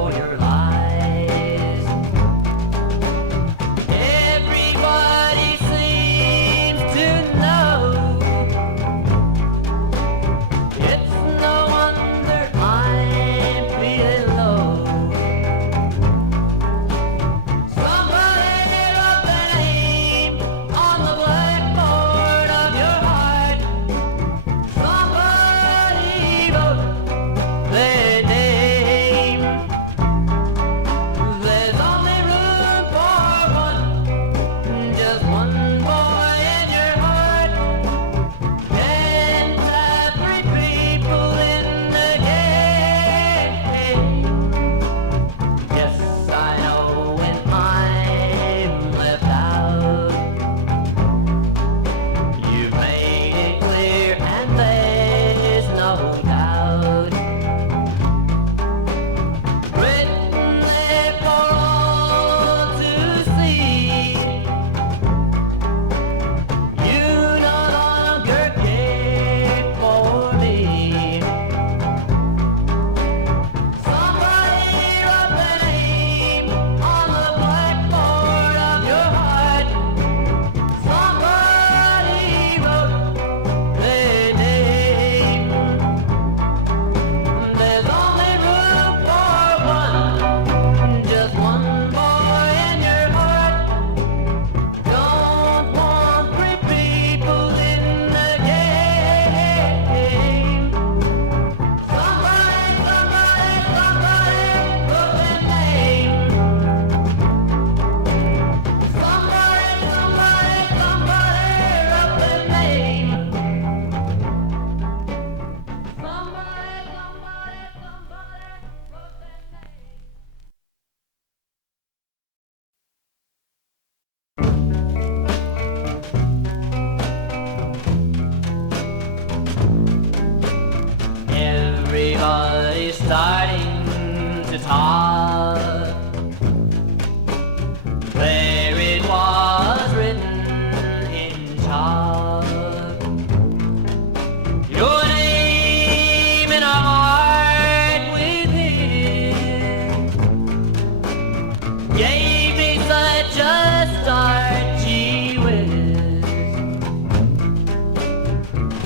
for your lies. Everybody seems to know. It's no wonder I'm feeling low. Somebody wrote their name on the blackboard of your heart. Somebody wrote their name. There's only room for one, just one boy in your heart. Can't have three people in the game. Yes, I know when I'm left out. You've made it clear and there's no doubt. Written there for all to see. You no longer care for me. Somebody wrote their name on the blackboard of your heart. Somebody wrote their name. There's only room for one, just one boy in your heart. Don't want three people in the game. Somebody wrote their name. Somebody wrote their name. Somebody wrote their name. Everybody's starting to talk. There it was written in chalk. Your name in a heart within gave me such a start, gee whiz.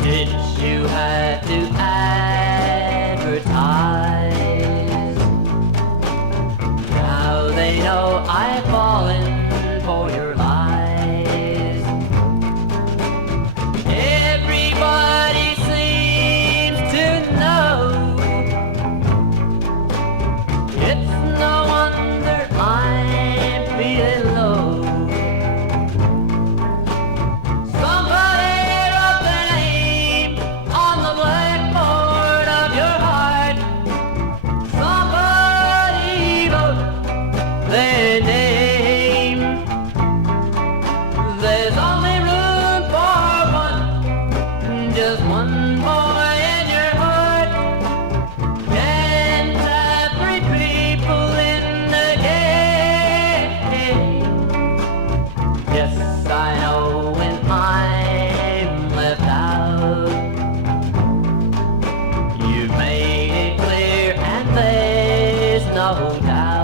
Did you have to advertise? Now they know I've fallen for your lies. Everybody seems to know. It's no wonder I'm feeling low. Somebody wrote their name on the blackboard of your heart. Somebody wrote their name. There's only room for one, just one boy in your heart. Can't have three people in the game. Yes, I know when I'm left out. You've made it clear and there's no doubt.